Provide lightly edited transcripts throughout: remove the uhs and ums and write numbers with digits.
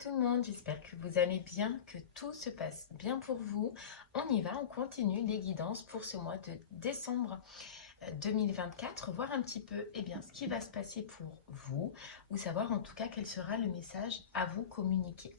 tout le monde, j'espère que vous allez bien, que tout se passe bien pour vous. On y va, on continue les guidances pour ce mois de décembre 2024, voir un petit peu ce qui va se passer pour vous, ou savoir en tout cas quel sera le message à vous communiquer.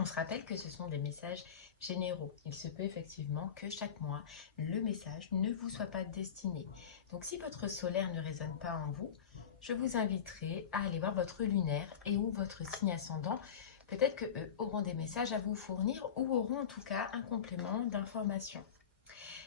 On se rappelle que ce sont des messages généraux. Il se peut effectivement que chaque mois, le message ne vous soit pas destiné. Donc si votre solaire ne résonne pas en vous, je vous inviterai à aller voir votre lunaire et ou votre signe ascendant. Peut-être qu'eux auront des messages à vous fournir ou auront en tout cas un complément d'information.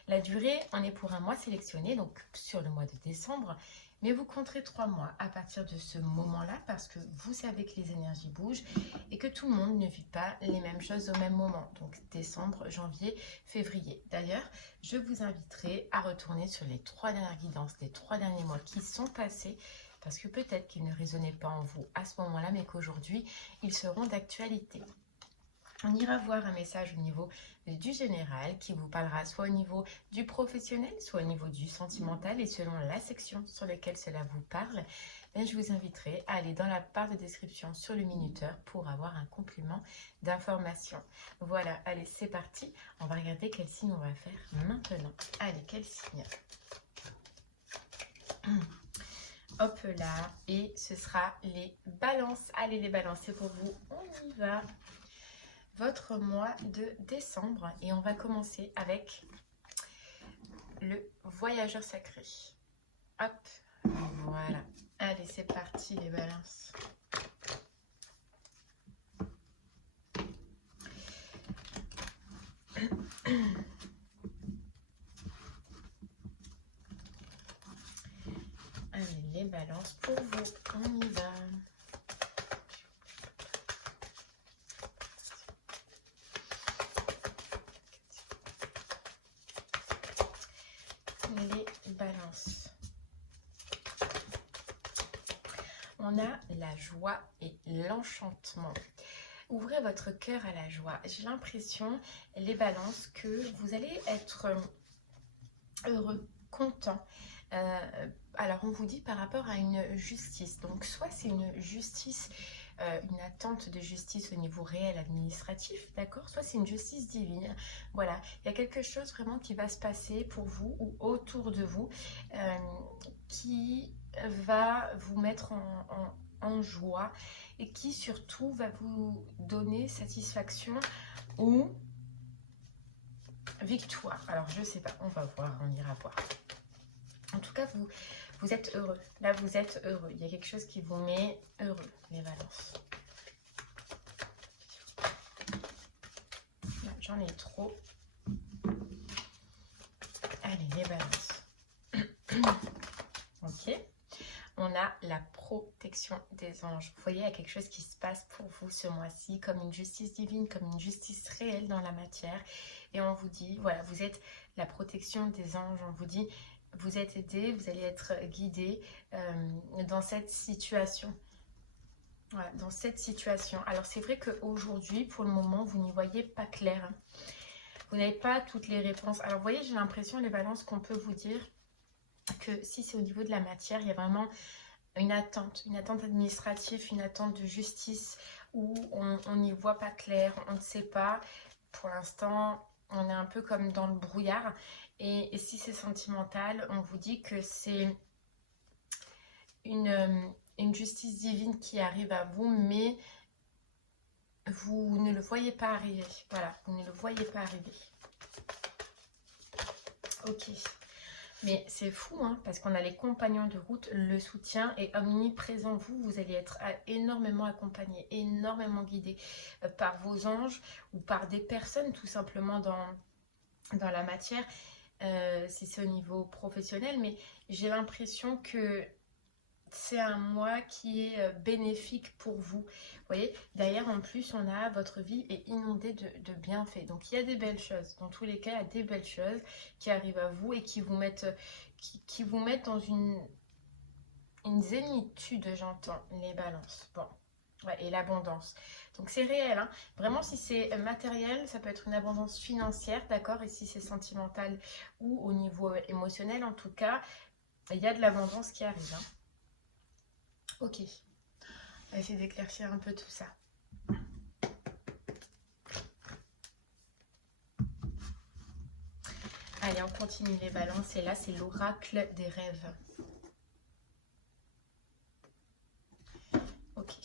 La durée, on est pour un mois sélectionné, donc sur le mois de décembre, mais vous compterez 3 mois à partir de ce moment-là parce que vous savez que les énergies bougent et que tout le monde ne vit pas les mêmes choses au même moment. Donc décembre, janvier, février. D'ailleurs, je vous inviterai à retourner sur les 3 dernières guidances des 3 derniers mois qui sont passés parce que peut-être qu'ils ne résonnaient pas en vous à ce moment-là, mais qu'aujourd'hui, ils seront d'actualité. On ira voir un message au niveau du général qui vous parlera soit au niveau du professionnel, soit au niveau du sentimental et selon la section sur laquelle cela vous parle, je vous inviterai à aller dans la barre de description sur le minuteur pour avoir un complément d'information. Voilà, allez, c'est parti. On va regarder quel signe on va faire maintenant. Allez, quel signe? Hop là, et ce sera les balances. Allez, les balances, c'est pour vous. On y va. Votre mois de décembre et on va commencer avec le voyageur sacré. Hop, voilà. Allez, c'est parti les balances. Allez, les balances pour vous, on y va. Les balances. On a la joie et l'enchantement. Ouvrez votre cœur à la joie. J'ai l'impression, les balances, que vous allez être heureux, content. Alors on vous dit par rapport à une justice. Donc soit c'est une justice, une attente de justice au niveau réel administratif, d'accord? Soit c'est une justice divine. Voilà, il y a quelque chose vraiment qui va se passer pour vous ou autour de vous qui va vous mettre en joie et qui surtout va vous donner satisfaction ou victoire. Alors je sais pas, on va voir, on ira voir. En tout cas, vous êtes heureux. Là, vous êtes heureux. Il y a quelque chose qui vous met heureux, les balances. J'en ai trop. Allez, les balances. Ok. On a la protection des anges. Vous voyez, il y a quelque chose qui se passe pour vous ce mois-ci, comme une justice divine, comme une justice réelle dans la matière. Et on vous dit, voilà, vous êtes la protection des anges. On vous dit, vous êtes aidé, vous allez être guidé dans cette situation. Voilà, dans cette situation. Alors, c'est vrai qu'aujourd'hui, pour le moment, vous n'y voyez pas clair. Hein. Vous n'avez pas toutes les réponses. Alors, vous voyez, j'ai l'impression, les balances, qu'on peut vous dire que si c'est au niveau de la matière, il y a vraiment une attente administrative, une attente de justice où on n'y voit pas clair, on ne sait pas. Pour l'instant, on est un peu comme dans le brouillard. Et si c'est sentimental, on vous dit que c'est une justice divine qui arrive à vous, mais vous ne le voyez pas arriver. Voilà, vous ne le voyez pas arriver. Ok. Mais c'est fou, hein, parce qu'on a les compagnons de route, le soutien est omniprésent. Vous allez être énormément accompagné, énormément guidé par vos anges ou par des personnes tout simplement dans la matière, si c'est au niveau professionnel. Mais j'ai l'impression que c'est un mois qui est bénéfique pour vous. Vous voyez, derrière en plus, on a votre vie est inondée de bienfaits. Donc il y a des belles choses. Dans tous les cas, il y a des belles choses qui arrivent à vous et qui vous mettent, qui vous mettent dans une zénitude, j'entends, les balances. Bon. Ouais, et l'abondance. Donc c'est réel, hein. Vraiment, si c'est matériel, ça peut être une abondance financière, d'accord? Et si c'est sentimental ou au niveau émotionnel, en tout cas, il y a de l'abondance qui arrive, hein. Ok, on va essayer d'éclaircir un peu tout ça. Allez, on continue les balances. Et là, c'est l'oracle des rêves. Ok.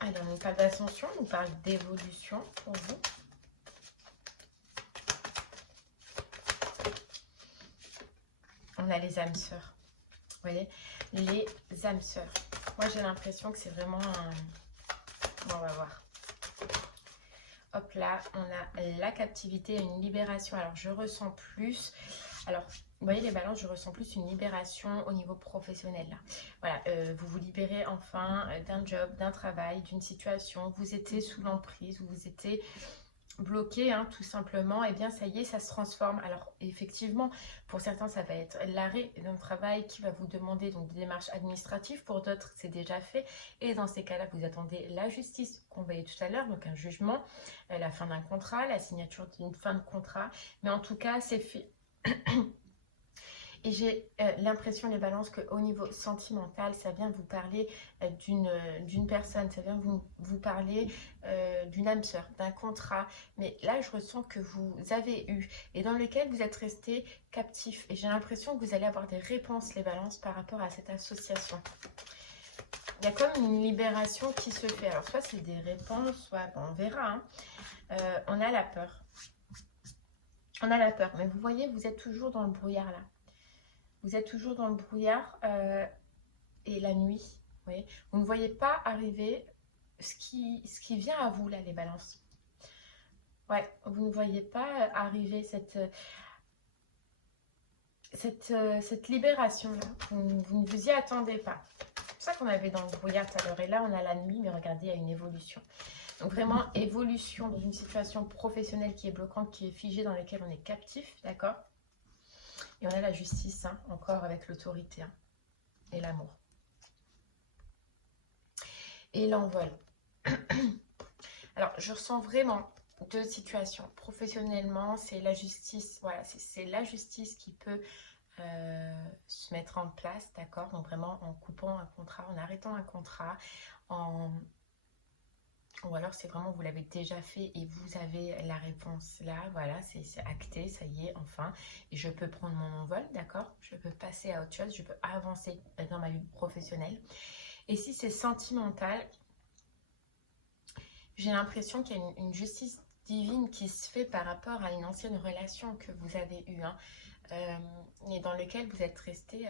Allez, on nous parle d'ascension, on nous parle d'évolution pour vous. On a les âmes sœurs. Vous voyez, les âmes sœurs. Moi, j'ai l'impression que c'est vraiment un... Bon, on va voir. Hop là, on a la captivité, une libération. Alors, je ressens plus... Alors, vous voyez les balances, je ressens plus une libération au niveau professionnel. Là. Voilà, vous vous libérez enfin d'un job, d'un travail, d'une situation. Vous étiez sous l'emprise, vous étiez bloqué, hein, tout simplement. Et bien, ça y est, ça se transforme. Alors, effectivement, pour certains, ça va être l'arrêt d'un travail qui va vous demander donc des démarches administratives. Pour d'autres, c'est déjà fait. Et dans ces cas-là, vous attendez la justice qu'on voyait tout à l'heure, donc un jugement, la fin d'un contrat, la signature d'une fin de contrat. Mais en tout cas, c'est fait. Et j'ai l'impression, les balances, qu'au niveau sentimental, ça vient vous parler d'une personne, ça vient vous parler d'une âme sœur, d'un contrat. Mais là, je ressens que vous avez eu et dans lequel vous êtes resté captif. Et j'ai l'impression que vous allez avoir des réponses, les balances, par rapport à cette association. Il y a comme une libération qui se fait. Alors, soit c'est des réponses, soit bon, on verra. Hein. On a la peur. On a la peur. Mais vous voyez, vous êtes toujours dans le brouillard là. Vous êtes toujours dans le brouillard et la nuit. Vous voyez, vous ne voyez pas arriver ce qui vient à vous là, les balances. Ouais, vous ne voyez pas arriver cette libération là. Vous ne vous y attendez pas. C'est pour ça qu'on avait dans le brouillard tout à l'heure. Et là, on a la nuit, mais regardez, il y a une évolution. Donc vraiment, évolution dans une situation professionnelle qui est bloquante, qui est figée, dans laquelle on est captif, d'accord? Et on a la justice, hein, encore avec l'autorité hein, et l'amour. Et l'envol. Alors, je ressens vraiment deux situations. Professionnellement, c'est la justice. Voilà, c'est la justice qui peut se mettre en place, d'accord? Donc vraiment en coupant un contrat, en arrêtant un contrat, ou alors c'est vraiment vous l'avez déjà fait et vous avez la réponse là, voilà, c'est acté, ça y est, enfin. Et je peux prendre mon envol, d'accord? Je peux passer à autre chose, je peux avancer dans ma vie professionnelle. Et si c'est sentimental, j'ai l'impression qu'il y a une justice divine qui se fait par rapport à une ancienne relation que vous avez eue, hein, et dans laquelle vous êtes resté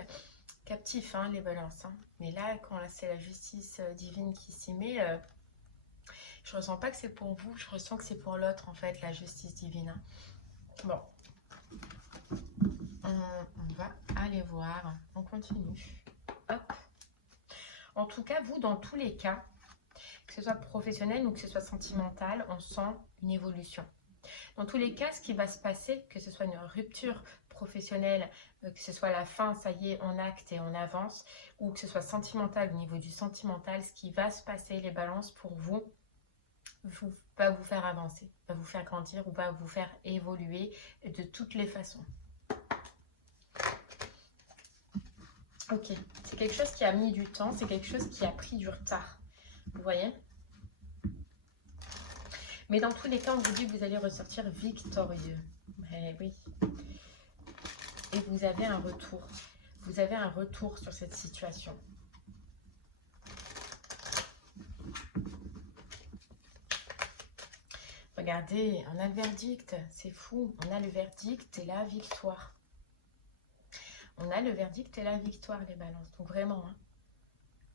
captif, hein, les balances. Hein. Mais là, quand c'est la justice divine qui s'y met... je ressens pas que c'est pour vous, je ressens que c'est pour l'autre, en fait, la justice divine. Hein. Bon. On va aller voir. On continue. Hop. En tout cas, vous, dans tous les cas, que ce soit professionnel ou que ce soit sentimental, on sent une évolution. Dans tous les cas, ce qui va se passer, que ce soit une rupture professionnelle, que ce soit la fin, ça y est, on acte et on avance, ou que ce soit sentimental, au niveau du sentimental, ce qui va se passer, les balances pour vous, va vous faire avancer, va vous faire grandir ou va vous faire évoluer de toutes les façons. Ok, c'est quelque chose qui a mis du temps, c'est quelque chose qui a pris du retard, vous voyez? Mais dans tous les cas, on vous dit que vous allez ressortir victorieux. Eh oui. Et vous avez un retour. Vous avez un retour sur cette situation. Regardez, on a le verdict, c'est fou. On a le verdict et la victoire. On a le verdict et la victoire, les balances. Donc vraiment, hein.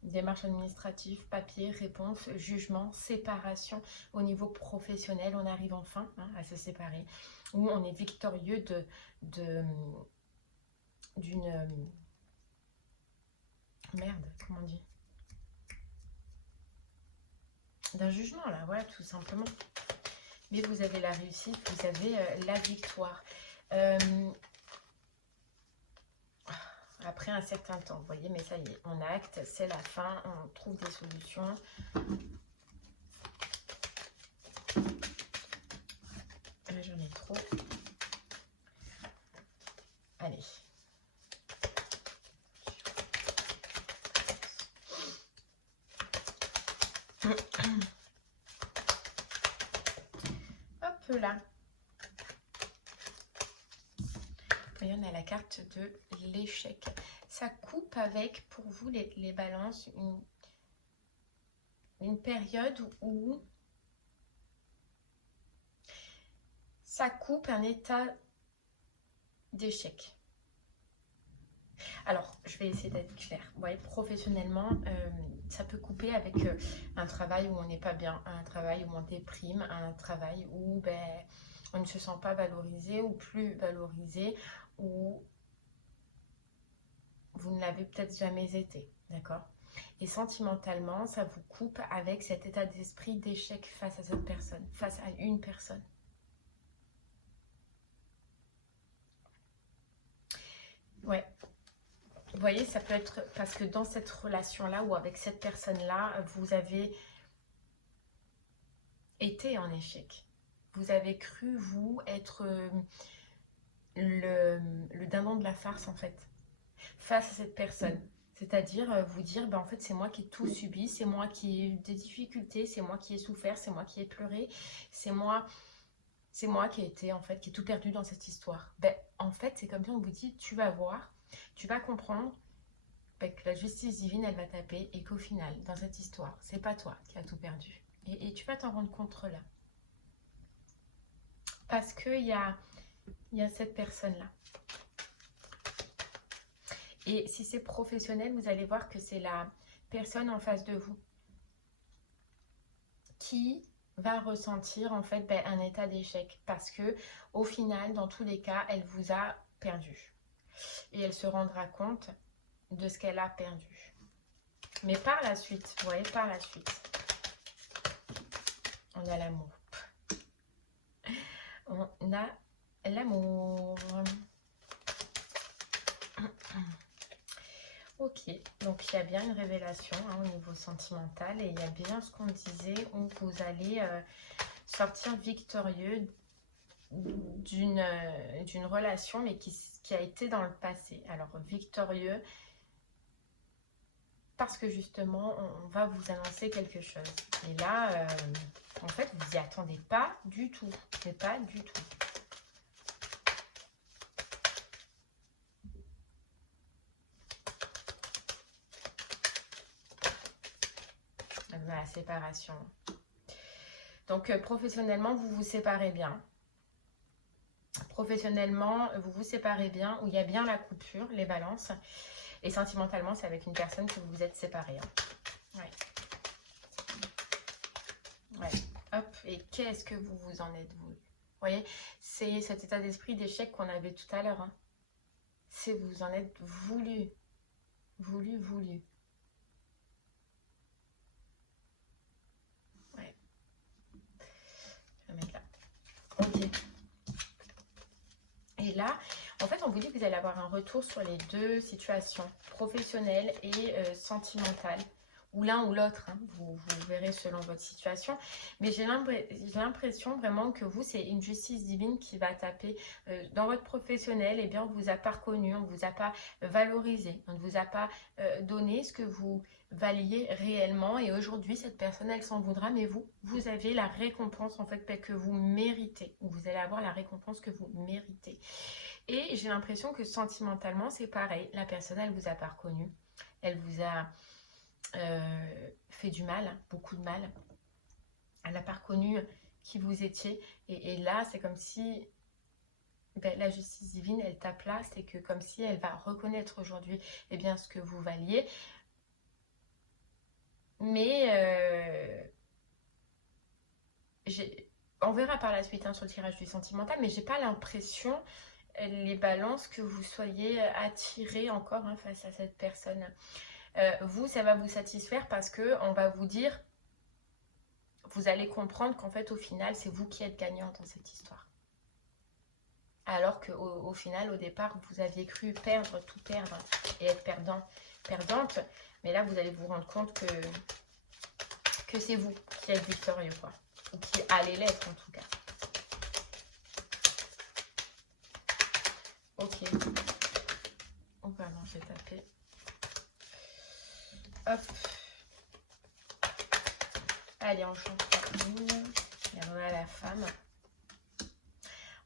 Démarche administrative, papier, réponse, jugement, séparation. Au niveau professionnel, on arrive enfin hein, à se séparer. Où on est victorieux d'une... Merde, comment on dit? D'un jugement, là, voilà, tout simplement. Mais vous avez la réussite, vous avez la victoire. Après un certain temps, vous voyez, mais ça y est, on acte, c'est la fin, on trouve des solutions. Là, j'en ai trop. Allez. peu là. Et on a la carte de l'échec. Ça coupe avec, pour vous les balances, une période où ça coupe un état d'échec. Alors, je vais essayer d'être claire. Ouais, professionnellement, ça peut couper avec un travail où on n'est pas bien, un travail où on déprime, un travail où on ne se sent pas valorisé ou plus valorisé, ou vous ne l'avez peut-être jamais été, d'accord? Et sentimentalement, ça vous coupe avec cet état d'esprit d'échec face à cette personne, face à une personne. Ouais. Vous voyez, ça peut être parce que dans cette relation-là ou avec cette personne-là, vous avez été en échec. Vous avez cru, vous, être le dindon de la farce, en fait, face à cette personne. C'est-à-dire vous dire, en fait, c'est moi qui ai tout subi, c'est moi qui ai eu des difficultés, c'est moi qui ai souffert, c'est moi qui ai pleuré, c'est moi qui ai été, en fait, qui ai tout perdu dans cette histoire. En fait, c'est comme si on vous dit, tu vas voir, tu vas comprendre que la justice divine, elle va taper et qu'au final, dans cette histoire, c'est pas toi qui as tout perdu. Et tu vas t'en rendre compte là. Parce qu'il y a cette personne-là. Et si c'est professionnel, vous allez voir que c'est la personne en face de vous qui va ressentir en fait un état d'échec. Parce que au final, dans tous les cas, elle vous a perdu. Et elle se rendra compte de ce qu'elle a perdu. Mais par la suite, vous voyez, par la suite, on a l'amour. On a l'amour. Ok, donc il y a bien une révélation au niveau sentimental et il y a bien ce qu'on disait où vous allez sortir victorieux d'une relation mais qui a été dans le passé. Alors victorieux parce que justement on va vous annoncer quelque chose. Et là, en fait, vous n'y attendez pas du tout. Mais pas du tout. La séparation. Donc professionnellement, vous vous séparez bien. Professionnellement, vous vous séparez bien, où il y a bien la coupure, les balances. Et sentimentalement, c'est avec une personne que vous vous êtes séparés. Ouais. Ouais. Hop. Et qu'est-ce que vous vous en êtes voulu? Vous voyez, c'est cet état d'esprit d'échec qu'on avait tout à l'heure. C'est vous en êtes voulu. Voulu. Ouais. Je vais mettre là. Ok. Et là, en fait, on vous dit que vous allez avoir un retour sur les deux situations, professionnelle et sentimentale, ou l'un ou l'autre, vous verrez selon votre situation. Mais j'ai l'impression vraiment que vous, c'est une justice divine qui va taper dans votre professionnel. Eh bien, on ne vous a pas reconnu, on ne vous a pas valorisé, on ne vous a pas donné ce que vous valiez réellement. Et aujourd'hui, cette personne, elle s'en voudra, mais vous avez la récompense en fait que vous méritez. Vous allez avoir la récompense que vous méritez. Et j'ai l'impression que sentimentalement, c'est pareil. La personne, elle vous a pas reconnu. Elle vous a fait du mal, beaucoup de mal. Elle n'a pas reconnu qui vous étiez. Et là, c'est comme si la justice divine, elle tape là. C'est que comme si elle va reconnaître aujourd'hui ce que vous valiez. Mais on verra par la suite sur le tirage du sentimental. Mais j'ai pas l'impression, les balances, que vous soyez attirés encore face à cette personne. Vous, ça va vous satisfaire parce que on va vous dire, vous allez comprendre qu'en fait, au final, c'est vous qui êtes gagnant dans cette histoire. Alors qu'au final, au départ, vous aviez cru perdre, tout perdre et être perdante. Mais là, vous allez vous rendre compte que c'est vous qui êtes victorieux, quoi. Ou qui allez l'être, en tout cas. Ok. Oh, pardon, j'ai tapé. Hop. Allez, on change. Et voilà la femme.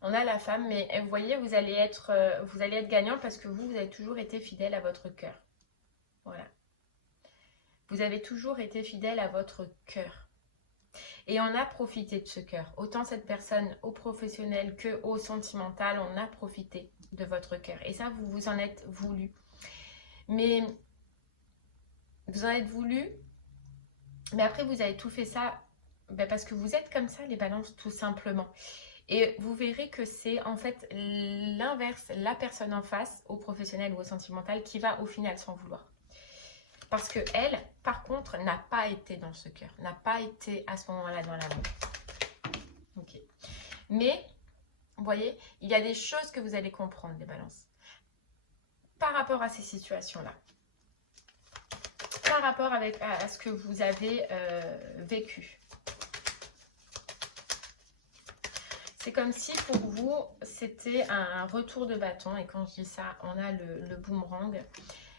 On a la femme, mais vous voyez, vous allez être gagnant parce que vous avez toujours été fidèle à votre cœur. Voilà. Vous avez toujours été fidèle à votre cœur. Et on a profité de ce cœur. Autant cette personne au professionnel que au sentimental, on a profité de votre cœur. Et ça, vous vous en êtes voulu. Mais vous en êtes voulu, mais après, vous avez tout fait ça parce que vous êtes comme ça, les balances, tout simplement. Et vous verrez que c'est en fait l'inverse, la personne en face, au professionnel ou au sentimental, qui va au final s'en vouloir. Parce que elle, par contre, n'a pas été dans ce cœur, n'a pas été à ce moment-là dans l'amour. Ok. Mais, vous voyez, il y a des choses que vous allez comprendre, les balances. Par rapport à ces situations-là. Par rapport à ce que vous avez vécu. C'est comme si pour vous, c'était un retour de bâton. Et quand je dis ça, on a le boomerang.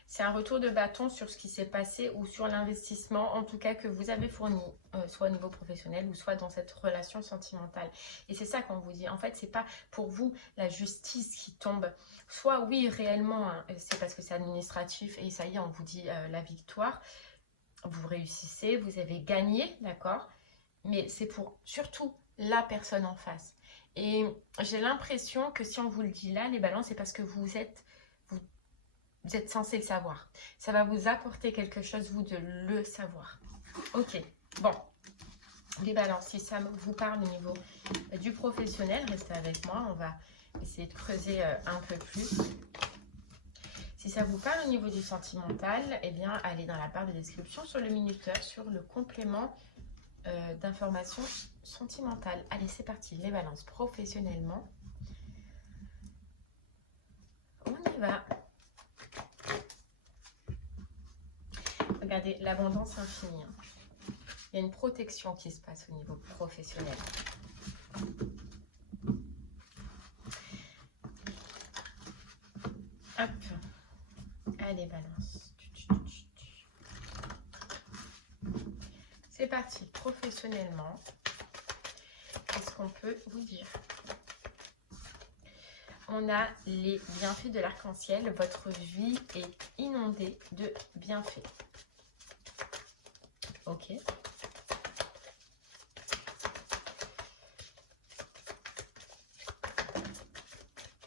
C'est un retour de bâton sur ce qui s'est passé ou sur l'investissement, en tout cas, que vous avez fourni, soit au niveau professionnel ou soit dans cette relation sentimentale. Et c'est ça qu'on vous dit. En fait, c'est pas pour vous la justice qui tombe. Soit oui, réellement, hein, c'est parce que c'est administratif et ça y est, on vous dit la victoire. Vous réussissez, vous avez gagné, d'accord? Mais c'est pour surtout la personne en face. Et j'ai l'impression que si on vous le dit là, les balances, c'est parce que vous êtes censé le savoir. Ça va vous apporter quelque chose, vous, de le savoir. Ok, bon. Les balances, si ça vous parle au niveau du professionnel, restez avec moi. On va essayer de creuser un peu plus. Si ça vous parle au niveau du sentimental, eh bien, allez dans la barre de description sur le minuteur, sur le complément d'informations sentimentales. Allez, c'est parti. Les balances professionnellement. On y va. Regardez, l'abondance infinie. Il y a une protection qui se passe au niveau professionnel. Hop. Allez, balance. C'est parti. Professionnellement, qu'est-ce qu'on peut vous dire? On a les bienfaits de l'arc-en-ciel. Votre vie est inondée de bienfaits. Ok.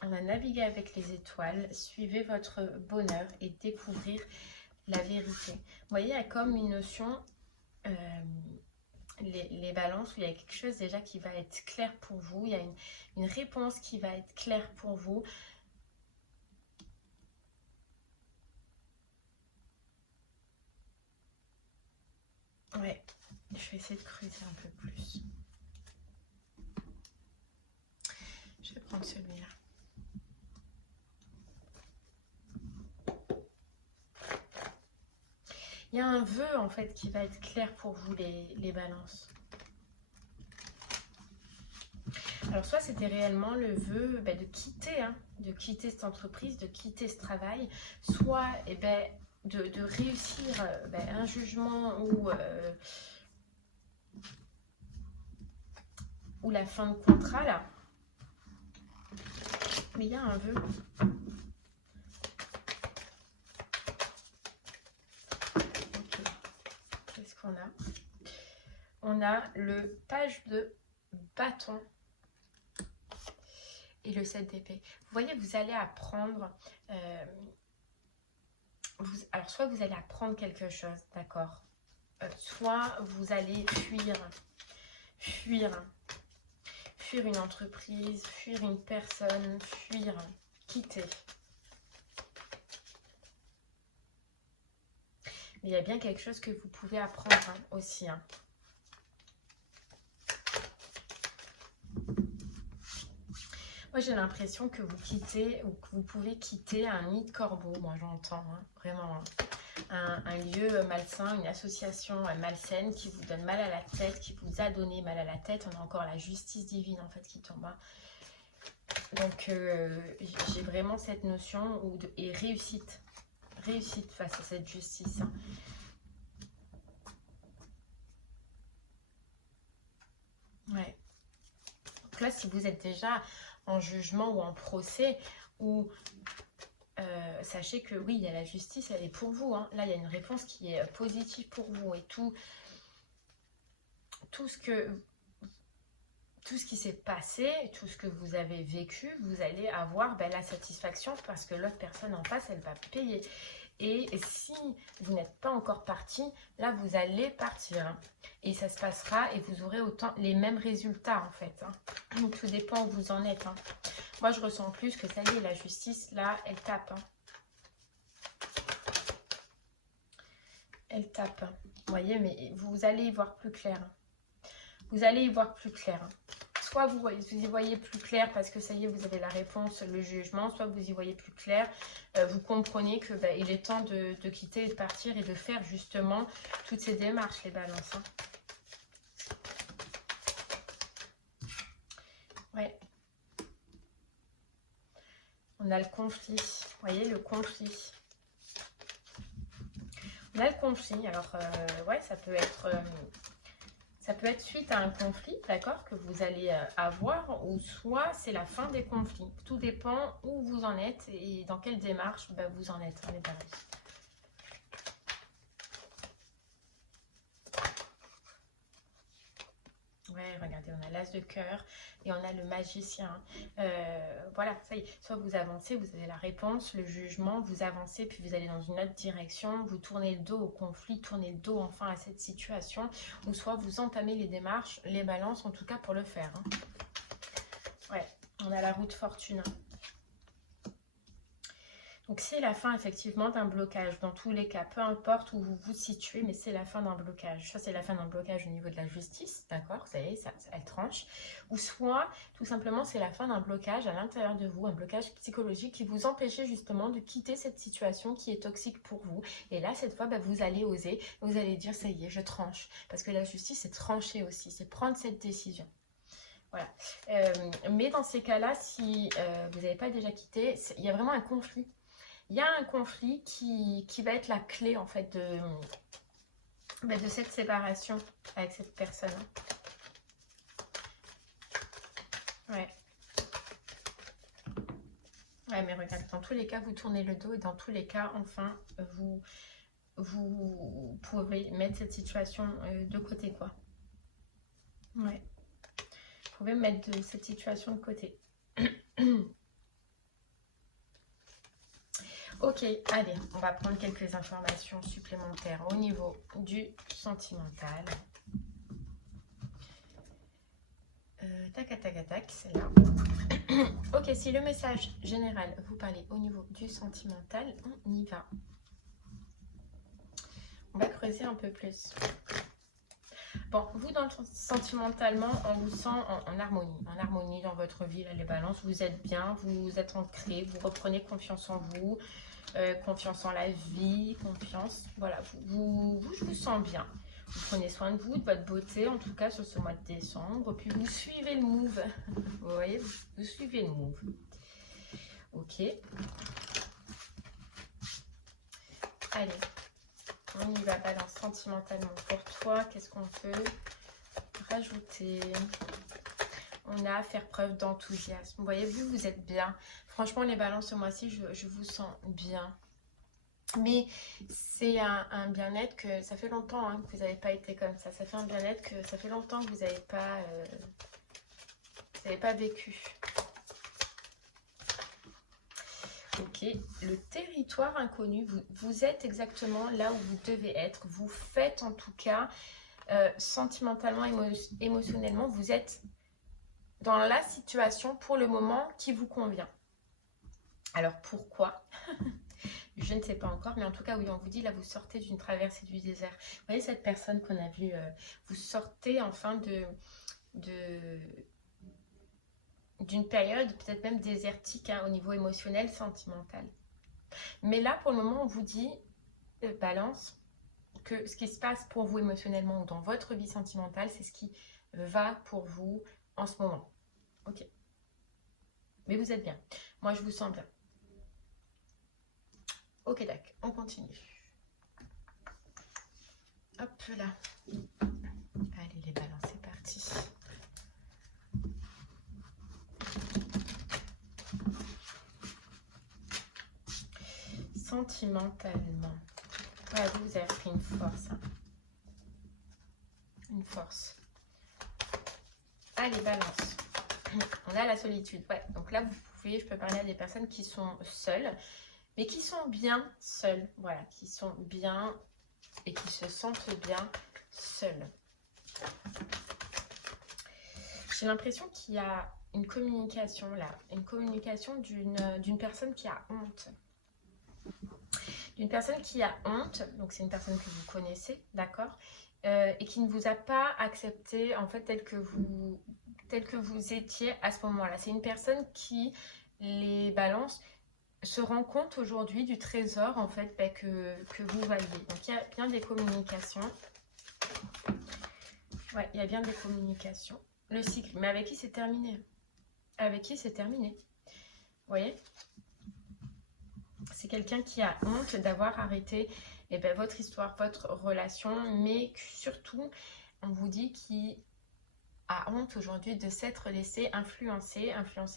On va naviguer avec les étoiles. Suivez votre bonheur et découvrir la vérité. Vous voyez, il y a comme une notion, les balances, où il y a quelque chose déjà qui va être clair pour vous. Il y a une réponse qui va être claire pour vous. Ouais, je vais essayer de creuser un peu plus. Je vais prendre celui-là. Il y a un vœu en fait qui va être clair pour vous, les balances. Alors soit c'était réellement le vœu de quitter cette entreprise, de quitter ce travail, soit de réussir un jugement ou la fin de contrat là. Mais il y a un vœu. Qu'est-ce qu'on a? On a le page de bâton et le 7 d'épée. Vous voyez, vous allez apprendre... alors, soit vous allez apprendre quelque chose, d'accord, soit vous allez fuir une entreprise, fuir une personne, quitter. Mais il y a bien quelque chose que vous pouvez apprendre aussi. Moi, j'ai l'impression que vous quittez ou que vous pouvez quitter un nid de corbeau. Moi, j'entends, vraiment. Un lieu malsain, une association malsaine qui vous donne mal à la tête, qui vous a donné mal à la tête. On a encore la justice divine, en fait, qui tombe. Donc, j'ai vraiment cette notion et réussite face à cette justice. Ouais. Donc là, si vous êtes déjà en jugement ou en procès, ou sachez que oui, il y a la justice, elle est pour vous. Hein. Là, il y a une réponse qui est positive pour vous. Et tout ce qui s'est passé, tout ce que vous avez vécu, vous allez avoir la satisfaction parce que l'autre personne en face, elle va payer. Et si vous n'êtes pas encore parti, là, vous allez partir. Hein. Et ça se passera et vous aurez autant les mêmes résultats, en fait. Hein. Donc, tout dépend où vous en êtes. Hein. Moi, je ressens plus que ça y est, la justice, là, elle tape. Hein. Elle tape. Vous voyez, mais vous allez y voir plus clair. Hein. Vous allez y voir plus clair. Hein. Soit vous y voyez plus clair parce que ça y est, vous avez la réponse, le jugement. Soit vous y voyez plus clair. Vous comprenez que il est temps de quitter et de partir et de faire justement toutes ces démarches, les balances. Hein. Ouais. On a le conflit. Vous voyez, le conflit. On a le conflit. Alors, ouais, ça peut être suite à un conflit, d'accord, que vous allez avoir, ou soit c'est la fin des conflits. Tout dépend où vous en êtes et dans quelle démarche vous en êtes, les balances. Ouais, regardez, on a l'as de cœur et on a le magicien. Voilà, ça y est. Soit vous avancez, vous avez la réponse, le jugement, vous avancez, puis vous allez dans une autre direction, vous tournez le dos au conflit, tournez le dos enfin à cette situation, ou soit vous entamez les démarches, les balances, en tout cas pour le faire. Hein. Ouais, on a la roue de fortune. Donc c'est la fin effectivement d'un blocage, dans tous les cas, peu importe où vous vous situez, mais c'est la fin d'un blocage. Soit c'est la fin d'un blocage au niveau de la justice, d'accord, ça y est, elle tranche. Ou soit tout simplement c'est la fin d'un blocage à l'intérieur de vous, un blocage psychologique qui vous empêchait justement de quitter cette situation qui est toxique pour vous. Et là cette fois vous allez oser, vous allez dire ça y est, je tranche. Parce que la justice c'est trancher aussi, c'est prendre cette décision. Voilà. Mais dans ces cas-là, si vous n'avez pas déjà quitté, il y a vraiment un conflit. Il y a un conflit qui va être la clé en fait de cette séparation avec cette personne. Ouais. Ouais, mais regarde, dans tous les cas, vous tournez le dos et dans tous les cas, enfin, vous pouvez mettre cette situation de côté, quoi. Ouais. Vous pouvez mettre cette situation de côté. Ok, allez, on va prendre quelques informations supplémentaires au niveau du sentimental. Tac, tac, tac, c'est là. Ok, si le message général vous parlez au niveau du sentimental, on y va. On va creuser un peu plus. Bon, vous, sentimentalement, on vous sent en harmonie dans votre vie, là, les balances. Vous êtes bien, vous êtes ancré, vous reprenez confiance en vous, confiance en la vie, confiance. Voilà, je vous sens bien. Vous prenez soin de vous, de votre beauté, en tout cas sur ce mois de décembre. Puis vous suivez le move. Vous voyez, vous suivez le move. Ok. Allez. On y va, balance sentimentalement pour toi. Qu'est-ce qu'on peut rajouter? On a à faire preuve d'enthousiasme. Vous voyez, vous êtes bien. Franchement, les balances ce mois-ci, je vous sens bien. Mais c'est un bien-être que ça fait longtemps que vous n'avez pas été comme ça. Ça fait un bien-être que ça fait longtemps que vous n'avez pas vécu. Ok, le territoire inconnu, vous êtes exactement là où vous devez être. Vous faites en tout cas, sentimentalement, émotionnellement, vous êtes dans la situation pour le moment qui vous convient. Alors pourquoi? Je ne sais pas encore, mais en tout cas, oui, on vous dit, là, vous sortez d'une traversée du désert. Vous voyez cette personne qu'on a vue, vous sortez enfin d'une période peut-être même désertique au niveau émotionnel, sentimental. Mais là, pour le moment, on vous dit, balance, que ce qui se passe pour vous émotionnellement ou dans votre vie sentimentale, c'est ce qui va pour vous en ce moment. Ok. Mais vous êtes bien. Moi, je vous sens bien. Ok, d'accord. On continue. Hop là. Allez, les balances, c'est parti. sentimentalement. Voilà, vous avez pris une force. Hein. Une force. Allez, balance. On a la solitude. Ouais, donc là, vous pouvez, je peux parler à des personnes qui sont seules, mais qui sont bien seules. Voilà, qui sont bien et qui se sentent bien seules. J'ai l'impression qu'il y a une communication là, une communication d'une personne qui a honte. D'une personne qui a honte, donc c'est une personne que vous connaissez, d'accord, et qui ne vous a pas accepté en fait tel que vous étiez à ce moment-là. C'est une personne qui, les balances, se rend compte aujourd'hui du trésor en fait que vous valiez. Donc il y a bien des communications. Ouais, il y a bien des communications. Le cycle, mais avec qui c'est terminé? Avec qui c'est terminé? Vous voyez? C'est quelqu'un qui a honte d'avoir arrêté votre histoire, votre relation, mais surtout, on vous dit qu'il a honte aujourd'hui de s'être laissé influencer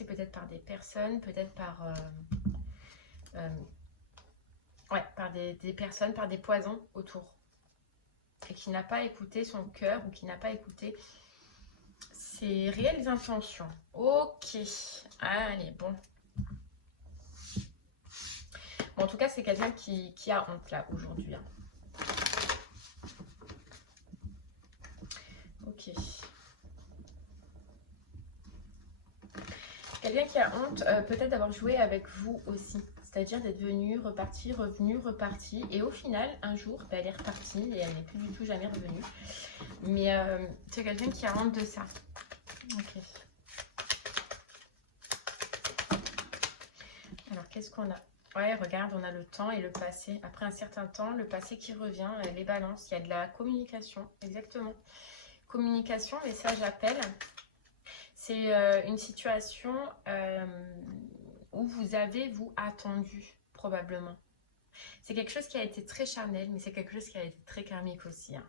peut-être par des personnes, peut-être par, par des personnes, par des poisons autour. Et qui n'a pas écouté son cœur ou qui n'a pas écouté ses réelles intentions. Ok, allez, bon. En tout cas, c'est quelqu'un qui a honte là aujourd'hui. Hein. Ok. Quelqu'un qui a honte peut-être d'avoir joué avec vous aussi. C'est-à-dire d'être venu, reparti, revenu, reparti. Et au final, un jour, elle est repartie et elle n'est plus du tout jamais revenue. Mais c'est quelqu'un qui a honte de ça. Ok. Alors, qu'est-ce qu'on a? Ouais, regarde, on a le temps et le passé. Après un certain temps, le passé qui revient, les balances. Il y a de la communication, exactement. Communication, message, appel. C'est une situation où vous avez, vous, attendu, probablement. C'est quelque chose qui a été très charnel, mais c'est quelque chose qui a été très karmique aussi. Hein.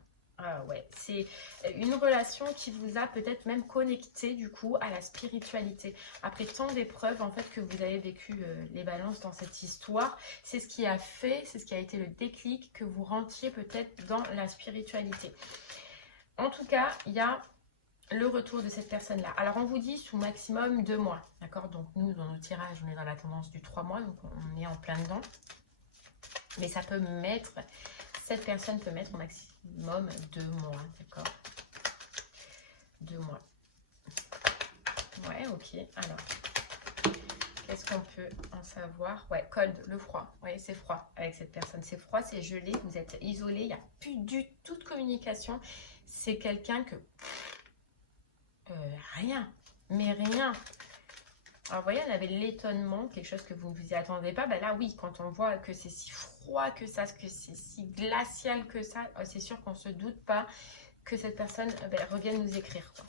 Ouais, c'est une relation qui vous a peut-être même connecté du coup à la spiritualité. Après tant d'épreuves en fait que vous avez vécu les balances dans cette histoire, c'est ce qui a fait, c'est ce qui a été le déclic que vous rentriez peut-être dans la spiritualité. En tout cas, il y a le retour de cette personne-là. Alors on vous dit sous maximum 2 mois, d'accord? Donc nous dans nos tirages, on est dans la tendance du 3 mois, donc on est en plein dedans. Mais ça peut mettre, cette personne peut mettre au maximum 2 mois, d'accord? 2 mois. Ouais, ok. Alors, qu'est-ce qu'on peut en savoir? Ouais, cold, le froid. Ouais, c'est froid avec cette personne. C'est froid, c'est gelé, vous êtes isolé, il n'y a plus du tout de communication. C'est quelqu'un que... rien, mais rien. Alors, vous voyez, on avait l'étonnement, quelque chose que vous ne vous y attendez pas. Ben là, oui, quand on voit que c'est si froid que ça, que c'est si glacial que ça, c'est sûr qu'on ne se doute pas que cette personne revienne nous écrire. Quoi.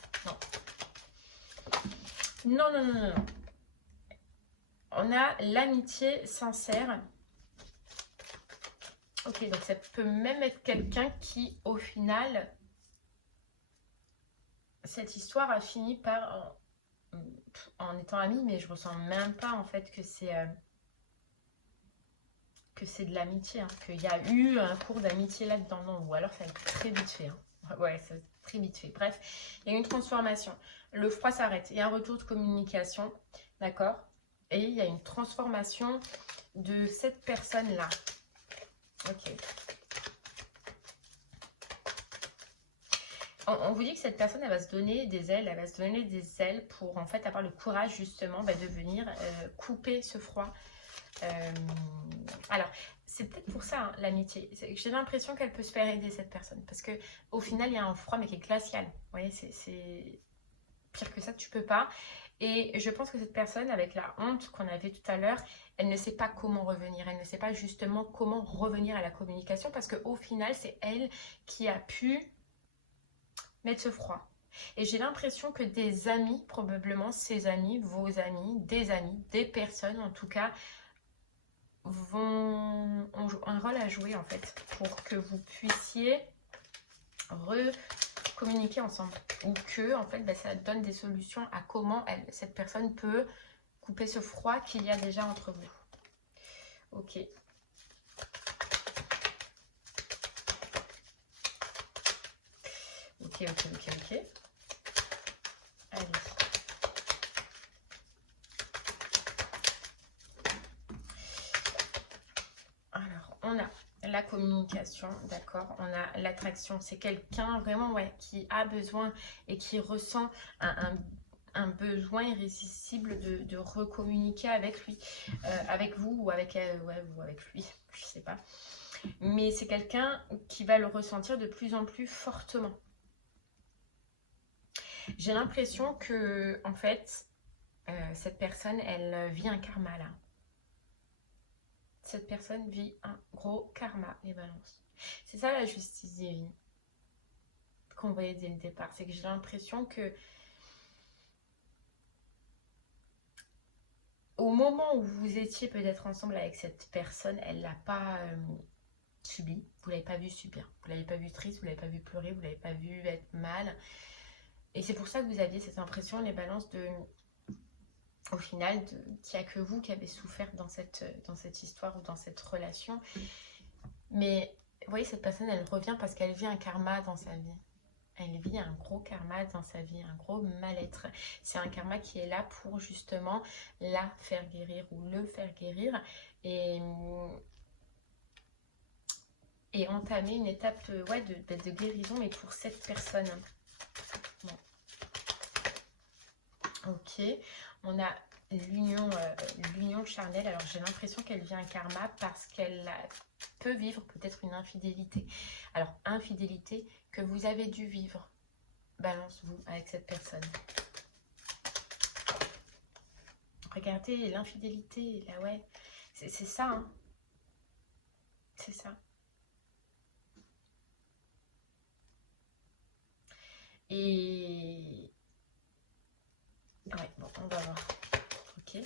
Non. Non, non, non, non, non. On a l'amitié sincère. Ok, donc ça peut même être quelqu'un qui, au final, cette histoire a fini par... en étant amis, mais je ressens même pas en fait que c'est de l'amitié, hein, qu'il y a eu un cours d'amitié là-dedans, non, ou alors ça a été très vite fait. Hein. Ouais, c'est très vite fait. Bref, il y a une transformation. Le froid s'arrête. Il y a un retour de communication, d'accord? Et il y a une transformation de cette personne-là. Ok. On vous dit que cette personne, elle va se donner des ailes, elle va se donner des ailes pour en fait avoir le courage justement de venir couper ce froid. Alors, c'est peut-être pour ça hein, l'amitié. J'ai l'impression qu'elle peut se faire aider cette personne parce que au final, il y a un froid mais qui est glacial. Vous voyez, c'est pire que ça, tu peux pas. Et je pense que cette personne, avec la honte qu'on avait tout à l'heure, elle ne sait pas comment revenir. Elle ne sait pas justement comment revenir à la communication parce qu'au final, c'est elle qui a pu mettre ce froid. Et j'ai l'impression que des amis, probablement ses amis, vos amis, des personnes en tout cas, ont un rôle à jouer en fait pour que vous puissiez recommuniquer ensemble. Ou que en fait ça donne des solutions à comment cette personne peut couper ce froid qu'il y a déjà entre vous. Ok. ok. Allez. Alors, on a la communication, d'accord. On a l'attraction. C'est quelqu'un vraiment, ouais, qui a besoin et qui ressent un besoin irrésistible de recommuniquer avec lui, avec vous ou avec elle, ouais, ou avec lui, je sais pas. Mais c'est quelqu'un qui va le ressentir de plus en plus fortement. J'ai l'impression que, en fait, cette personne, elle vit un karma là. Cette personne vit un gros karma, les balances. C'est ça la justice divine qu'on voyait dès le départ. C'est que j'ai l'impression que au moment où vous étiez peut-être ensemble avec cette personne, elle ne l'a pas subi. Vous ne l'avez pas vu subir. Vous ne l'avez pas vu triste, vous ne l'avez pas vu pleurer, vous ne l'avez pas vu être mal. Et c'est pour ça que vous aviez cette impression, les balances, au final, qu'il n'y a que vous qui avez souffert dans cette histoire ou dans cette relation. Mais vous voyez, cette personne, elle revient parce qu'elle vit un karma dans sa vie. Elle vit un gros karma dans sa vie, un gros mal-être. C'est un karma qui est là pour justement la faire guérir ou le faire guérir et entamer une étape ouais, de guérison, mais pour cette personne. Bon. Ok, on a l'union charnelle. Alors j'ai l'impression qu'elle vit un karma parce qu'elle peut vivre peut-être une infidélité. Alors infidélité que vous avez dû vivre, balance vous avec cette personne. Regardez l'infidélité là, ouais, c'est ça, hein. C'est ça. Et ouais, bon, on va voir. Ok.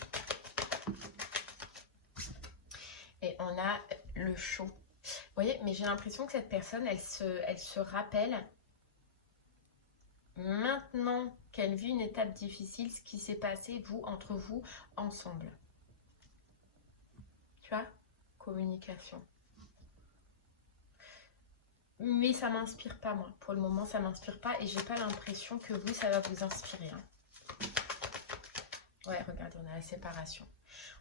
Et on a le chaud. Vous voyez, mais j'ai l'impression que cette personne, elle se rappelle maintenant qu'elle vit une étape difficile, ce qui s'est passé, entre vous, ensemble. Tu vois? Communication. Mais ça m'inspire pas, moi. Pour le moment, ça m'inspire pas. Et j'ai pas l'impression que vous, ça va vous inspirer. Hein. Ouais, regardez, on a la séparation.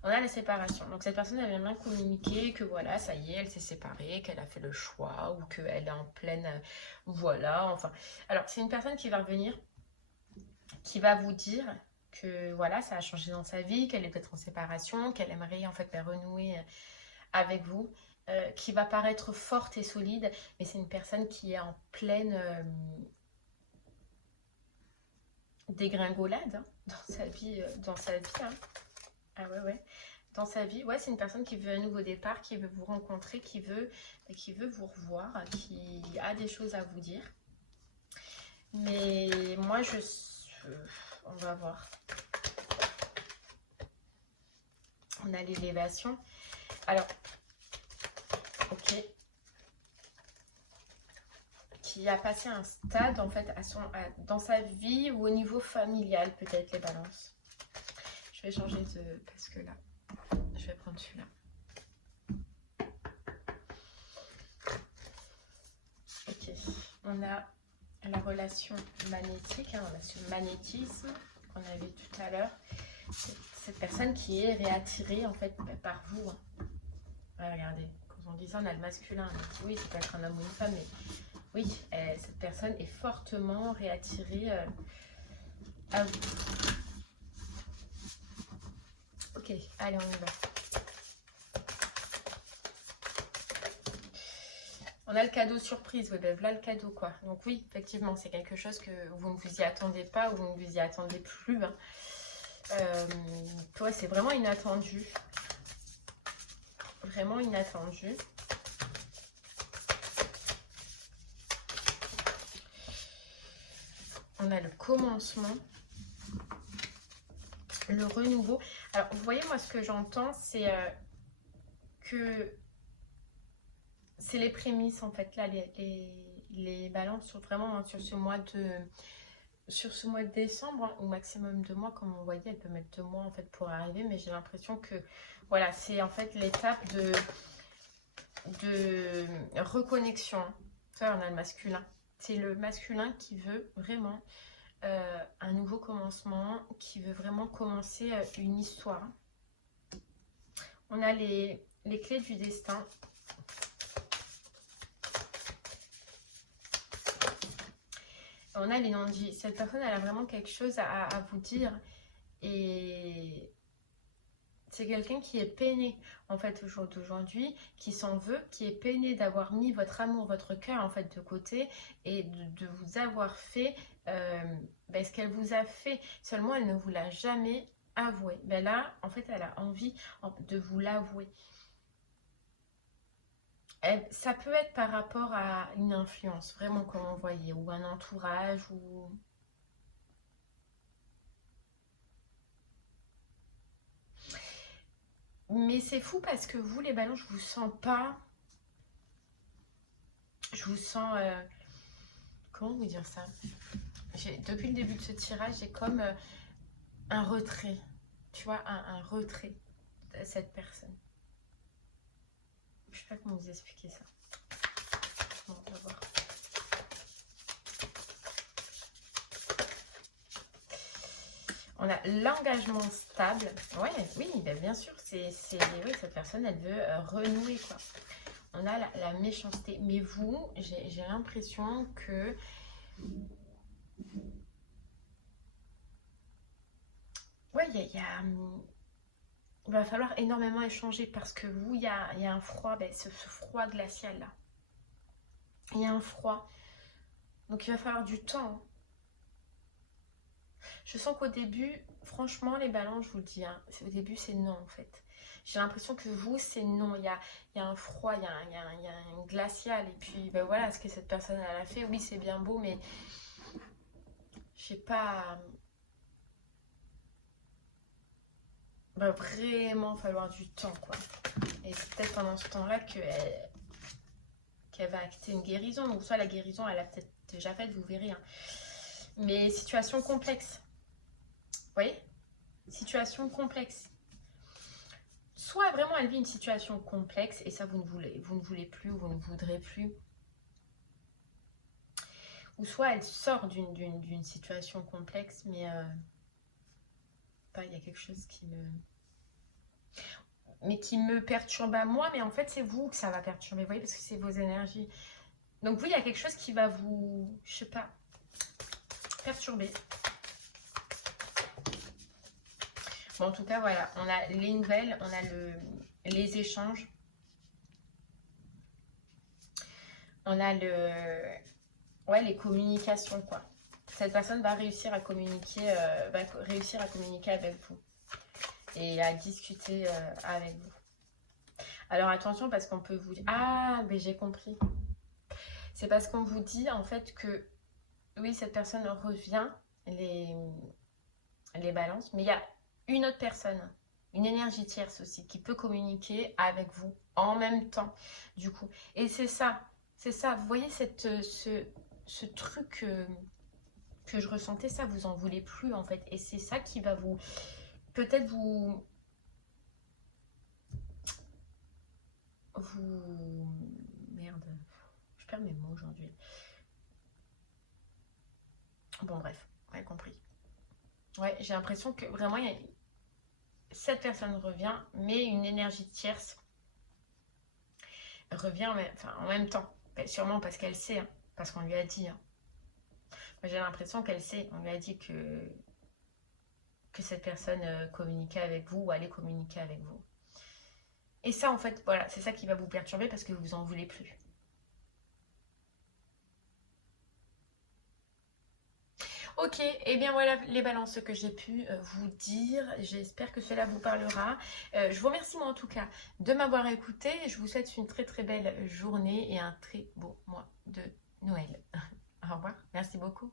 On a la séparation. Donc, cette personne, elle vient bien communiquer que voilà, ça y est, elle s'est séparée, qu'elle a fait le choix ou qu'elle est en pleine... voilà, enfin... Alors, c'est une personne qui va revenir, qui va vous dire que voilà, ça a changé dans sa vie, qu'elle est peut-être en séparation, qu'elle aimerait en fait renouer avec vous, qui va paraître forte et solide, mais c'est une personne qui est en pleine dégringolade hein, dans sa vie, hein. Ah ouais. Dans sa vie, ouais, c'est une personne qui veut un nouveau départ, qui veut vous rencontrer, qui veut vous revoir, qui a des choses à vous dire. Mais moi, on va voir. On a l'élévation. Alors, ok. Qui a passé un stade, en fait, dans sa vie ou au niveau familial, peut-être, les balances. Je vais changer parce que là, je vais prendre celui-là. Ok. On a la relation magnétique, hein, on a ce magnétisme qu'on avait tout à l'heure. Cette personne qui est réattirée, en fait, par vous. Hein. Ouais, regardez, quand on dit ça, on a le masculin. On dit, oui, ça peut être un homme ou une femme, mais oui, cette personne est fortement réattirée à vous. Ok, allez, on y va. On a le cadeau surprise, ouais, ben, voilà le cadeau, quoi. Donc oui, effectivement, c'est quelque chose que vous ne vous y attendez pas ou vous ne vous y attendez plus. Hein. Ouais, c'est vraiment inattendu. Vraiment inattendu. On a le commencement, le renouveau. Alors, vous voyez, moi, ce que j'entends, c'est que c'est les prémices, en fait. Là, les balances sont vraiment hein, sur ce mois de décembre, hein, au maximum 2 mois. Comme on voyait, elle peut mettre 2 mois, en fait, pour arriver. Mais j'ai l'impression que, voilà, c'est, en fait, l'étape de reconnexion. Ça, on a le masculin. C'est le masculin qui veut vraiment un nouveau commencement, qui veut vraiment commencer une histoire. On a les clés du destin. On a les non-dits. Cette personne, elle a vraiment quelque chose à vous dire. Et c'est quelqu'un qui est peiné, en fait, au jour d'aujourd'hui, qui s'en veut, qui est peiné d'avoir mis votre amour, votre cœur, en fait, de côté et de vous avoir fait ce qu'elle vous a fait. Seulement, elle ne vous l'a jamais avoué. Ben là, en fait, elle a envie de vous l'avouer. Ça peut être par rapport à une influence, vraiment comme on voyait, ou un entourage, ou... Mais c'est fou parce que vous, les ballons, je vous sens pas... Je vous sens... Comment vous dire ça? Depuis le début de ce tirage, j'ai comme un retrait. Tu vois, un retrait de cette personne. Je sais pas comment vous expliquer ça. Bon, on va voir. On a l'engagement stable. Ouais, oui, ben bien sûr. Oui, cette personne, elle veut renouer, quoi. On a la méchanceté. Mais vous, j'ai l'impression que... Ouais, il va falloir énormément échanger parce que vous, il y a un froid, ce froid glacial là. Il y a un froid. Donc il va falloir du temps. Hein. Je sens qu'au début, franchement, les ballons, je vous le dis, hein, au début, c'est non en fait. J'ai l'impression que vous, c'est non. Il y a un froid, il y a un glacial. Et puis, ben voilà, ce que cette personne elle a fait, oui, c'est bien beau, mais je sais pas. Il va vraiment falloir du temps, quoi. Et c'est peut-être pendant ce temps-là qu'elle va acter une guérison. Ou soit la guérison, elle a peut-être déjà faite, vous verrez. Hein. Mais situation complexe. Vous voyez? Situation complexe. Soit vraiment elle vit une situation complexe et ça vous ne voulez plus ou vous ne voudrez plus. Ou soit elle sort d'une situation complexe, mais il y a quelque chose qui me perturbe à moi, mais en fait c'est vous que ça va perturber, vous voyez, parce que c'est vos énergies. Donc oui, il y a quelque chose qui va vous, je sais pas, perturber. Bon, en tout cas, voilà, on a les nouvelles, on a les échanges. On a les communications, quoi. Cette personne va réussir à communiquer, avec vous. Et à discuter avec vous. Alors attention, parce qu'on peut vous dire... Ah, mais j'ai compris. C'est parce qu'on vous dit, en fait, que... Oui, cette personne revient, les balances, mais il y a une autre personne, une énergie tierce aussi, qui peut communiquer avec vous en même temps, du coup. Et c'est ça, vous voyez ce truc que je ressentais, ça, vous en voulez plus, en fait. Et c'est ça qui va vous, peut-être vous... Merde, je perds mes mots aujourd'hui. Bon, bref, vous avez compris. Ouais, j'ai l'impression que vraiment, cette personne revient, mais une énergie tierce revient en même temps. Sûrement parce qu'elle sait, hein, parce qu'on lui a dit. Hein. Moi, j'ai l'impression qu'elle sait. On lui a dit que cette personne communiquait avec vous ou allait communiquer avec vous. Et ça, en fait, voilà, c'est ça qui va vous perturber parce que vous en voulez plus. Ok, et bien voilà les balances que j'ai pu vous dire. J'espère que cela vous parlera. Je vous remercie moi en tout cas de m'avoir écouté. Je vous souhaite une très très belle journée et un très beau mois de Noël. Au revoir, merci beaucoup.